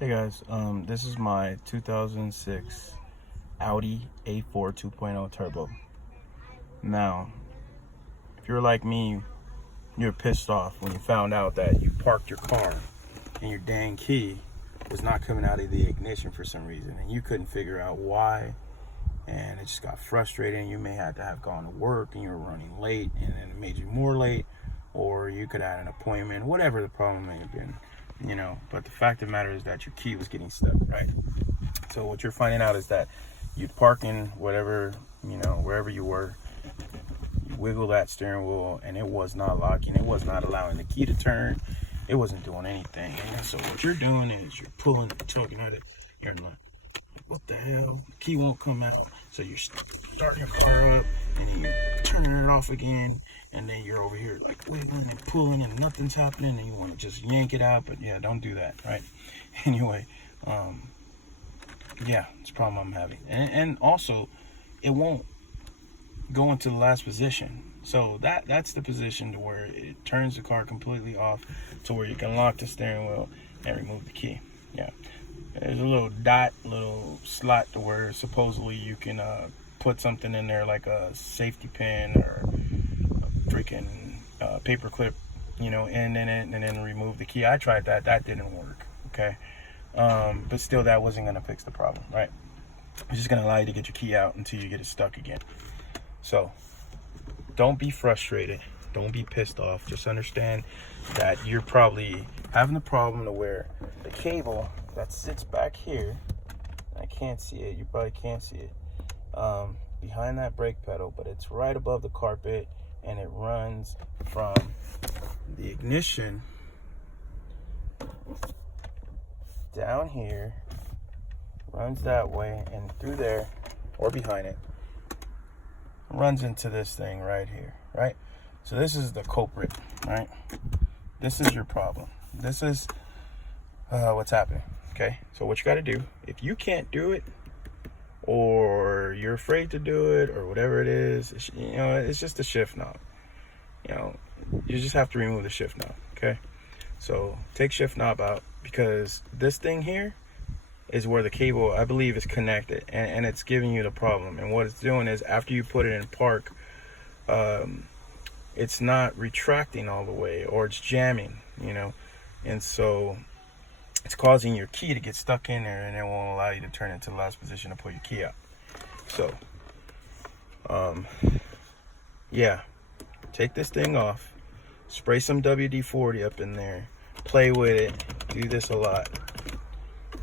Hey guys, this is my 2006 Audi A4 2.0 Turbo. Now, if you're like me, you're pissed off when you found out that you parked your car and your dang key was not coming out of the ignition for some reason, and you couldn't figure out why, and it just got frustrating. You may have to have gone to work and you were running late, and then it made you more late, or you could add an appointment, whatever the problem may have been. But the fact of the matter is that your key was getting stuck, right? So what you're finding out is that you park in whatever, wherever you were, you wiggle that steering wheel and it was not locking. It was not allowing the key to turn. It wasn't doing anything. And so what you're doing is you're pulling, tugging at it. You're like, what the hell? The key won't come out. So you're starting your car up and then you're turning it off again. And then you're over here like wiggling and pulling and nothing's happening, and you want to just yank it out, but yeah, don't do that, right? Anyway, yeah, it's a problem I'm having. And also, it won't go into the last position. So that's the position to where it turns the car completely off to where you can lock the steering wheel and remove the key. Yeah, there's a little little slot to where supposedly you can put something in there like a safety pin or freaking paper clip, and then remove the key. I tried that didn't work. Okay, but still, that wasn't gonna fix the problem, right? It's just gonna allow you to get your key out until you get it stuck again. So don't be frustrated, don't be pissed off. Just understand that you're probably having the problem to where the cable that sits back here, I can't see it, you probably can't see it, behind that brake pedal, but it's right above the carpet, and it runs from the ignition down here, runs that way and through there or behind it, runs into this thing right here, right? So this is the culprit, right? This is your problem. This is what's happening, okay? So what you got to do, if you can't do it, or you're afraid to do it, or whatever it is, it's just a shift knob. You just have to remove the shift knob, okay? So take shift knob out, because this thing here is where the cable, I believe, is connected, and it's giving you the problem. And what it's doing is, after you put it in park, it's not retracting all the way, or it's jamming, and so it's causing your key to get stuck in there, and it won't allow you to turn it to the last position to pull your key out. So, yeah, take this thing off, spray some WD-40 up in there, play with it, do this a lot,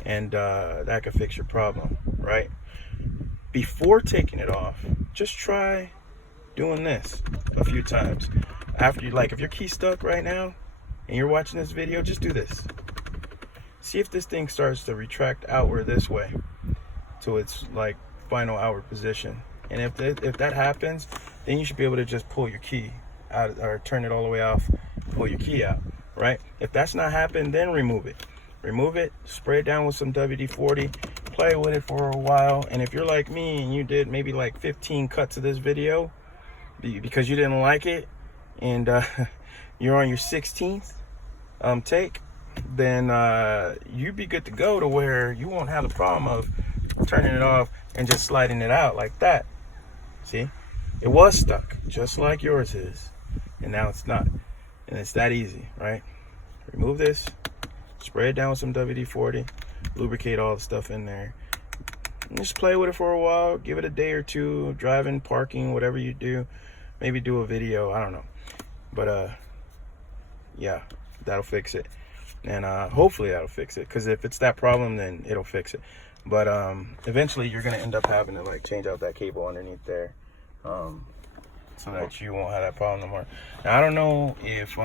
and that could fix your problem, right? Before taking it off, just try doing this a few times. After if your key's stuck right now and you're watching this video, just do this. See if this thing starts to retract outward this way to its final outward position. And if that happens, then you should be able to just pull your key out, or turn it all the way off, pull your key out, right? If that's not happening, then remove it. Remove it, spray it down with some WD-40, play with it for a while. And if you're like me and you did maybe 15 cuts of this video because you didn't like it, and you're on your 16th take, then you'd be good to go to where you won't have the problem of turning it off and just sliding it out like that. See, it was stuck just like yours is, and now it's not, and it's that easy, right? Remove this, spray it down with some WD-40, lubricate all the stuff in there, and just play with it for a while. Give it a day or two, driving, parking, whatever you do. Maybe do a video, I don't know, but yeah, that'll fix it. And hopefully that'll fix it, because if it's that problem, then it'll fix it. But eventually you're gonna end up having to change out that cable underneath there, so that you won't have that problem no more. Now, I don't know if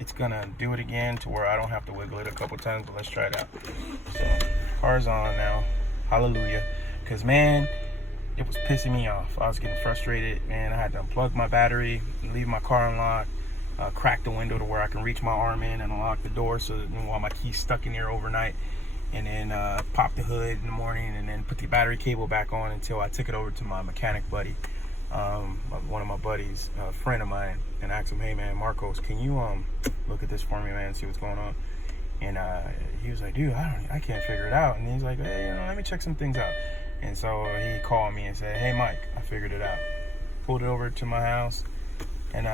it's gonna do it again to where I don't have to wiggle it a couple times, but let's try it out. So car's on now, hallelujah, because man, it was pissing me off. I was getting frustrated, man. I had to unplug my battery, leave my car unlocked, crack the window to where I can reach my arm in and unlock the door, so that while my key's stuck in there overnight, and then pop the hood in the morning, and then put the battery cable back on until I took it over to my mechanic buddy, one of my buddies, a friend of mine, and asked him, hey man, Marcos, can you look at this for me, man, see what's going on? And he was like, dude, I can't figure it out. And he's like, hey, let me check some things out. And so he called me and said, hey, Mike, I figured it out. Pulled it over to my house and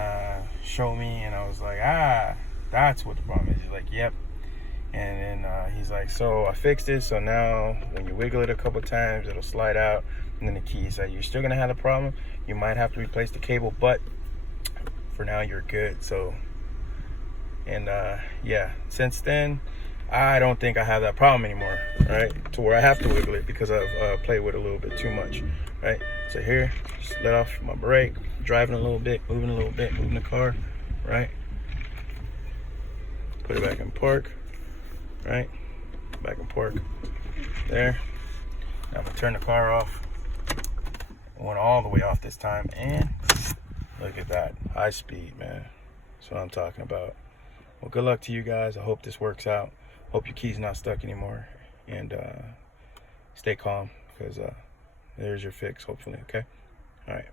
showed me, and I was like, that's what the problem is. He's like, yep. And then he's like, so I fixed it, so now when you wiggle it a couple times, it'll slide out. And then the key said, you're still gonna have the problem. You might have to replace the cable, but for now you're good. So, and yeah, since then, I don't think I have that problem anymore, right? To where I have to wiggle it because I've played with it a little bit too much, right? So here, just let off my brake, driving a little bit, moving a little bit, moving the car, right? Put it back in park, right? Back in park, there. Now I'm gonna turn the car off. I went all the way off this time, and look at that, high speed, man. That's what I'm talking about. Well, good luck to you guys. I hope this works out. Hope your key's not stuck anymore, and stay calm, because there's your fix, hopefully. Okay, all right.